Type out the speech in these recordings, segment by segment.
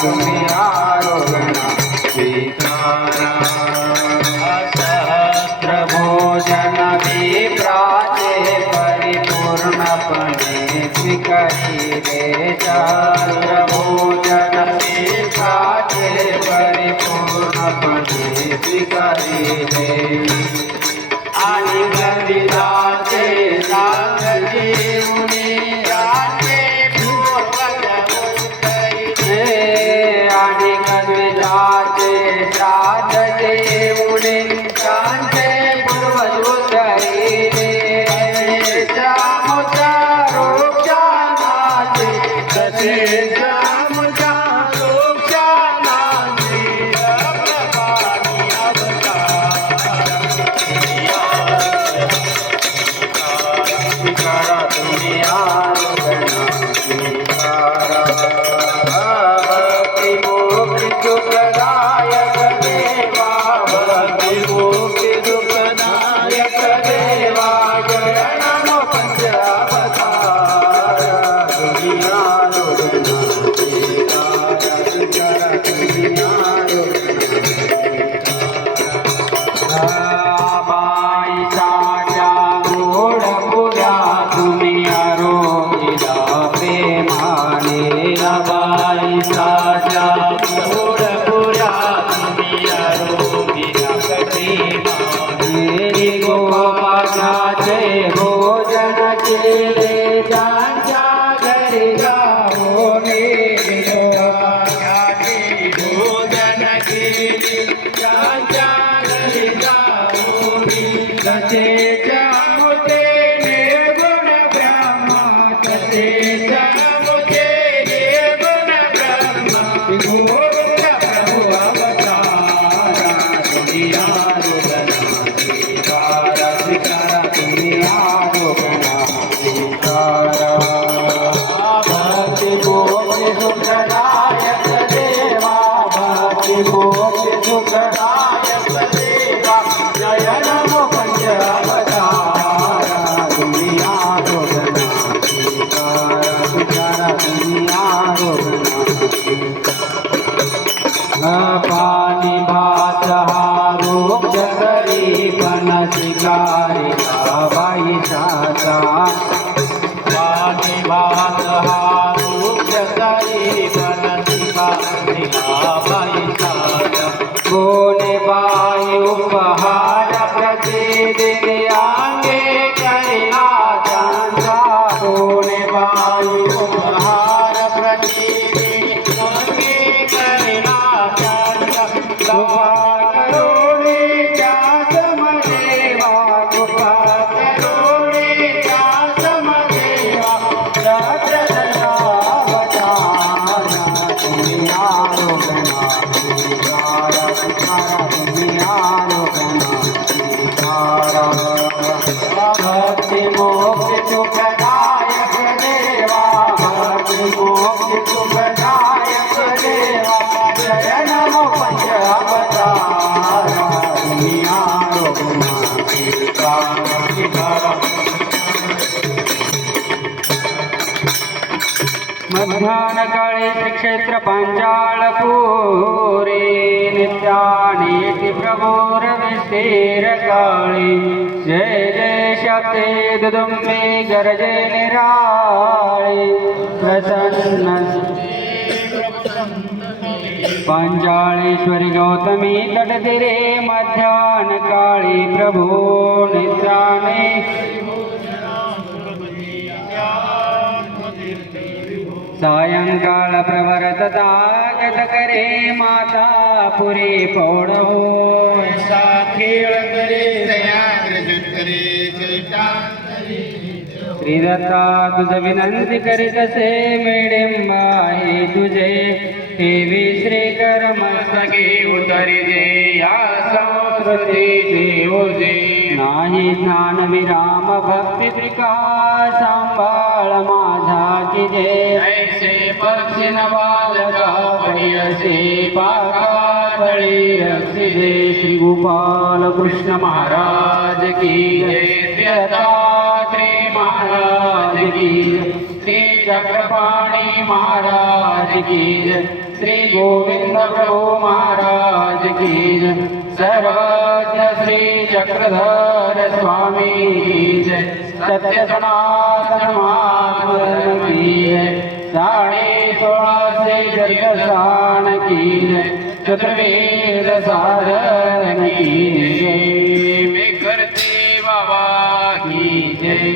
तुम्ही आरोगणा स्वीकारा करीले चातुर्भुजन शीर्षाचे परिपूर्णपणे स्वीकारिले आणि गणिताचे सांग जीवनी त्याचे पूर्वज उतरिले आणि गणिताचे श्राद्ध जीवनी त्याचे पूर्वज उतरिले जामुचा रोक्षानाचे तसे जामुचा रोक्षानाचे अप्रभावी अवतार तुम्ही भक्ति मुक्ति सुखदायक देवा भक्ति मुक्ति सुखदायक देवा जय नमो पंच अवतार दुनिया भोजन केले त्यांच्या घरी जाऊन भोजन केले त्यांच्या घरी जाऊन तसेच्या मुते निर्गुण ब्रह्मा तसेच्या मुते निर्गुण ब्रह्मा गोविंद प्रभु अवतारा दुनिया भक्ति मुक्ति सुखदायक देवा भक्ति मुक्ति सुखदायक देवा जय नमो पंच अवतार दुनिया दुनिया पानी भात हारूप जगरी पण शिकारी बाई साचा पानी भात हारूप जगरी पण शिकारी बाई साचा कोणी बाई उपहार प्रतिदिन आंगे करिला त्यांचा कोणी बाई उपहार प्रतिदिन आंगे करिला भक्ति मुक्ति सुखदायक देवा भक्ति मुक्ति सुखदायक देवा जय नमो पंच अवतार दुनिया मध्यान्ह काळे श्री क्षेत्र पांचाळपुरी नित्यानीति प्रभोर विस्तीर काळे जय जय शक्ती दुदुंबे गरजे निराळे प्रसन्न पांचाळेश्वरी गौतमी तटतीरे मध्यान्ह काळी प्रभो नित्याने सायंकाळ प्रवरत तागत करे माता पुरी पौड हो ऐसा खेळ करे दयाग्रज करे श्री दत्ता तुझ विनंती करीत से मिडिंब आहे तुझे हेवी श्री कर मस्तके उतरी दे या संस्कृतीचे ओझे नाही ज्ञान विराम भक्ती त्रिका सांभाळ माझा की जय ऐसे पक्षी नवालका परियसे पाकातळी रक्षी दे श्री गोपाल कृष्ण महाराज की जय दत्तात्रेय महाराज की श्री चक्रपाणी महाराज की श्री गोविंद प्रभु महाराज की सर्वज्ञ श्री चक्रधर स्वामी की जय सत्य सनातन महात्मा की 16 जगसान की जय चतुर्वेद सारण की जय मेघरते बाबा की जय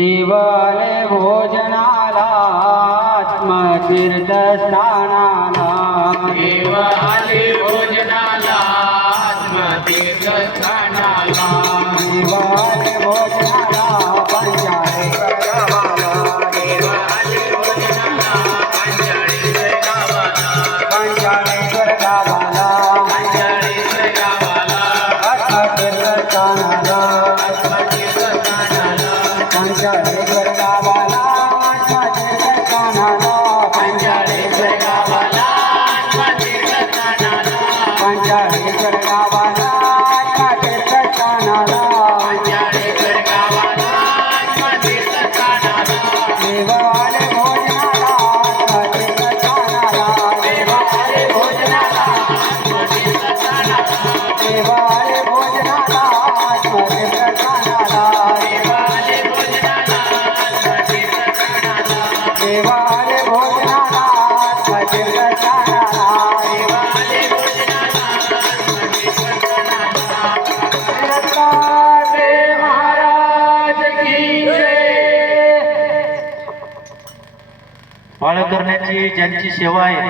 देवालय भोजनाला आत्मतीर्थस्थानाला देवालय भोजनाला आत्मतीर्थस्थानाला देवालय भोजनाला पंचाळेश्वर गावाला देवालय भोजनाला पंचाळेश्वर गावाला पंचाळेश्वर गावाला पंचाळेश्वर गावाला आत्मतीर्थस्थानाला आत्मतीर्थस्थानाला पंचाळेश्वर गावाला आत्मतीर्थस्थानाला पंचाळेश्वर गावाला पंचाळेश्वर गावाला पंचाळेश्वर गावाला आत्मतीर्थस्थानाला देवालय भोजनाला देवालय भोजनाला आत्मतीर्थस्थानाला देवालय भोजनाला देवालय भोजनाला आत्मतीर्थस्थानाला देवालय भोजनाला देवालय महाराज की जय बाळ करण्याची ज्यांची सेवा आहे